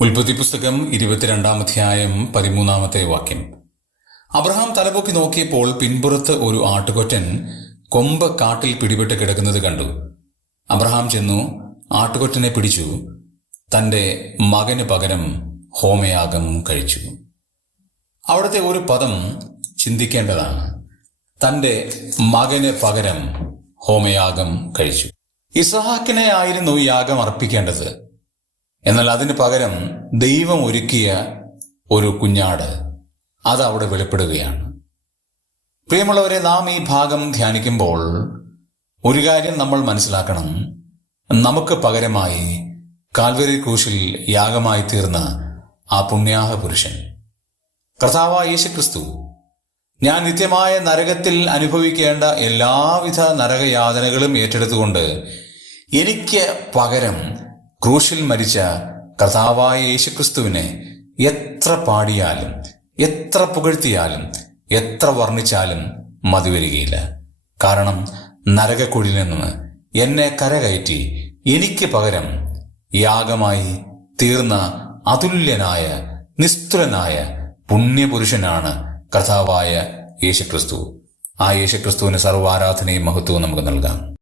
ഉൽപ്പത്തി പുസ്തകം ഇരുപത്തിരണ്ടാം അധ്യായം പതിമൂന്നാമത്തെ വാക്യം. അബ്രഹാം തലപൊക്കി നോക്കിയപ്പോൾ പിൻപുറത്ത് ഒരു ആട്ടുകൊറ്റൻ കൊമ്പ് കാട്ടിൽ പിടിപെട്ട് കിടക്കുന്നത് കണ്ടു. അബ്രഹാം ചെന്നു ആട്ടുകൊറ്റനെ പിടിച്ചു. തന്റെ മകന് പകരം ഹോമയാഗം കഴിച്ചു. അവിടുത്തെ ഒരു പദം ചിന്തിക്കേണ്ടതാണ്. തന്റെ മകന് പകരം ഹോമയാഗം കഴിച്ചു. ഇസഹാക്കിനെ ആയിരുന്നു യാഗം അർപ്പിക്കേണ്ടത്. എന്നാൽ അതിന് പകരം ദൈവം ഒരുക്കിയ ഒരു കുഞ്ഞാട് അത് അവിടെ വെളിപ്പെടുകയാണ്. പ്രിയമുള്ളവരെ നാം ഈ ഭാഗം ധ്യാനിക്കുമ്പോൾ ഒരു കാര്യം നമ്മൾ മനസ്സിലാക്കണം. നമുക്ക് പകരമായി കാൽവരി ക്രൂശിൽ യാഗമായി തീർന്ന ആ പുണ്യാഹ പുരുഷൻ കർത്താവ യേശു ക്രിസ്തു ഞാൻ നിത്യമായ നരകത്തിൽ അനുഭവിക്കേണ്ട എല്ലാവിധ നരകയാതനകളും ഏറ്റെടുത്തുകൊണ്ട് എനിക്ക് പകരം ക്രൂശിൽ മരിച്ച കർത്താവായ യേശുക്രിസ്തുവിനെ എത്ര പാടിയാലും എത്ര പുകഴ്ത്തിയാലും എത്ര വർണിച്ചാലും മതി വരികയില്ല. കാരണം നരകക്കുഴിയിൽ നിന്ന് എന്നെ കരകയറ്റി എനിക്ക് പകരം യാഗമായി തീർന്ന അതുല്യനായ നിസ്തുലനായ പുണ്യപുരുഷനാണ് കർത്താവായ യേശുക്രിസ്തു. ആ യേശുക്രിസ്തുവിന് സർവാരാധനയും മഹത്വവും നമുക്ക് നൽകാം.